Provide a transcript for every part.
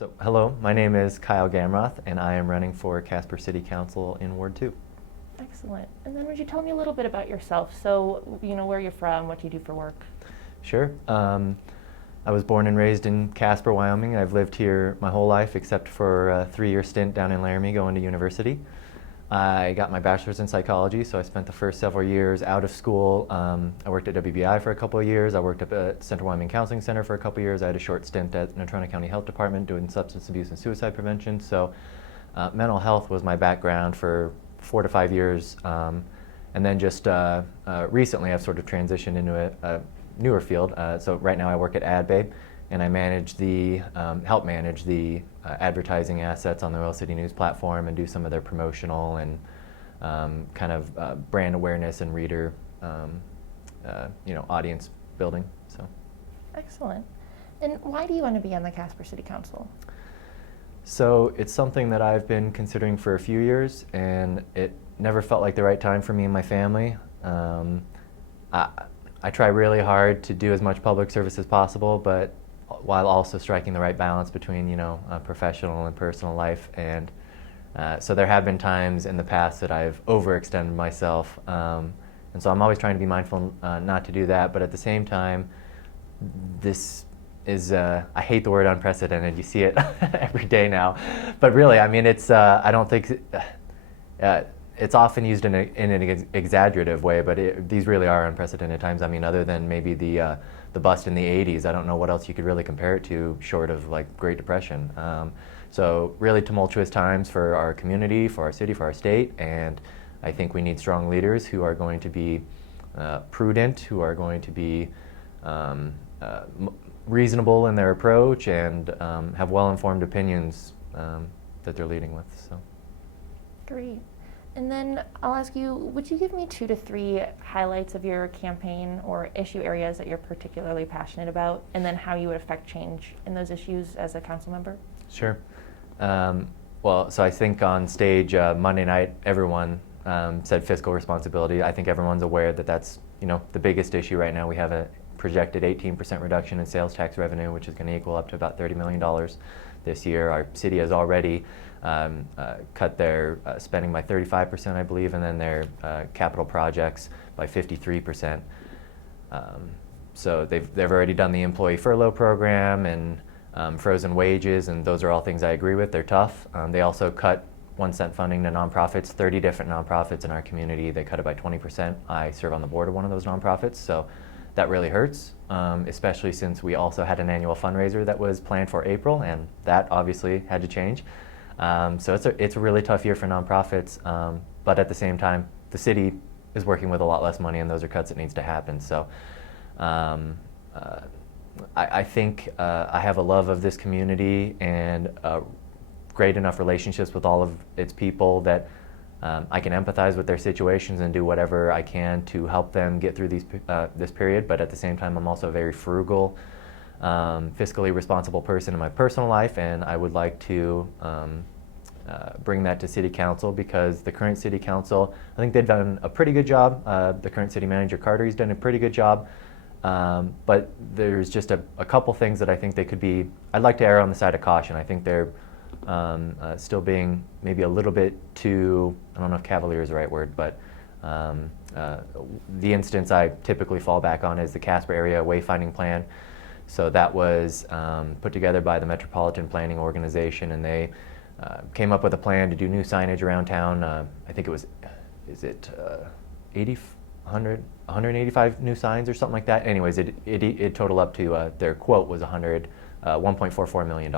So, hello, my name is Kyle Gamroth, and I am running for Casper City Council in Ward 2. Excellent. And then would you tell me a little bit about yourself? So, where you're from, what you do for work? Sure. I was born and raised in Casper, Wyoming. I've lived here my whole life except for a 3-year stint down in Laramie going to university. I got my bachelor's in psychology, so I spent the first several years out of school. I worked at WBI for a couple of years. I worked up at Central Wyoming Counseling Center for a couple of years. I had a short stint at Natrona County Health Department doing substance abuse and suicide prevention. So mental health was my background for 4 to 5 years. And then just recently I've sort of transitioned into a newer field. So right now I work at AdBabe, and I manage help manage the advertising assets on the Oil City News platform and do some of their promotional and kind of brand awareness and reader, audience building. So. Excellent. And why do you want to be on the Casper City Council? So it's something that I've been considering for a few years, and it never felt like the right time for me and my family. I try really hard to do as much public service as possible, but while also striking the right balance between, professional and personal life. And so there have been times in the past that I've overextended myself. And so I'm always trying to be mindful not to do that. But at the same time, this is, I hate the word unprecedented. You see it every day now. But really, I mean, it's, I don't think, it's often used in an exaggerative way, but these really are unprecedented times. I mean, other than maybe the bust in the 80s, I don't know what else you could really compare it to short of like Great Depression. So really tumultuous times for our community, for our city, for our state, and I think we need strong leaders who are going to be prudent, who are going to be reasonable in their approach, and have well-informed opinions that they're leading with. So. Great. And then I'll ask you, would you give me 2 to 3 highlights of your campaign or issue areas that you're particularly passionate about, and then how you would affect change in those issues as a council member? Sure. Well, so I think on stage Monday night, everyone said fiscal responsibility. I think everyone's aware that that's the biggest issue right now. We have a projected 18% reduction in sales tax revenue, which is going to equal up to about $30 million this year. Our city has already cut their spending by 35%, I believe, and then their capital projects by 53%. So they've already done the employee furlough program and frozen wages, and those are all things I agree with. They're tough. They also cut 1-cent funding to nonprofits, 30 different nonprofits in our community. They cut it by 20%. I serve on the board of one of those nonprofits, so that really hurts, especially since we also had an annual fundraiser that was planned for April, and that obviously had to change. So it's a really tough year for nonprofits, but at the same time, the city is working with a lot less money, and those are cuts that needs to happen. So I think I have a love of this community and great enough relationships with all of its people that I can empathize with their situations and do whatever I can to help them get through this period. But at the same time, I'm also a very frugal, fiscally responsible person in my personal life, and I would like to bring that to City Council, because the current City Council, I think they've done a pretty good job. The current City Manager, Carter, he's done a pretty good job, but there's just a couple things that I think they could be, I'd like to err on the side of caution. I think they're still being maybe a little bit too, I don't know if cavalier is the right word, but the instance I typically fall back on is the Casper area wayfinding plan. So that was put together by the Metropolitan Planning Organization, and they came up with a plan to do new signage around town. I think it was, 185 new signs or something like that? Anyways, it totaled up to, their quote was $1.44 million.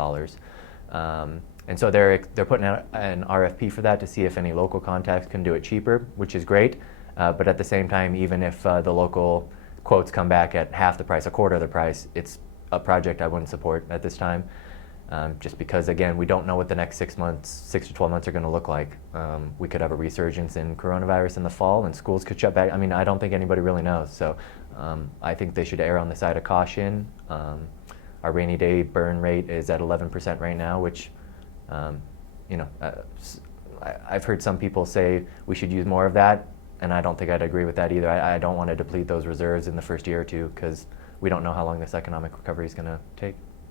And so they're putting out an RFP for that to see if any local contacts can do it cheaper, which is great. But at the same time, even if the local quotes come back at half the price, a quarter of the price, it's a project I wouldn't support at this time. Just because, again, we don't know what the next 6 to 12 months are going to look like. We could have a resurgence in coronavirus in the fall, and schools could shut back. I mean, I don't think anybody really knows. So I think they should err on the side of caution. Our rainy day burn rate is at 11% right now, which, I've heard some people say we should use more of that, and I don't think I'd agree with that either. I don't want to deplete those reserves in the first year or two, because we don't know how long this economic recovery is going to take.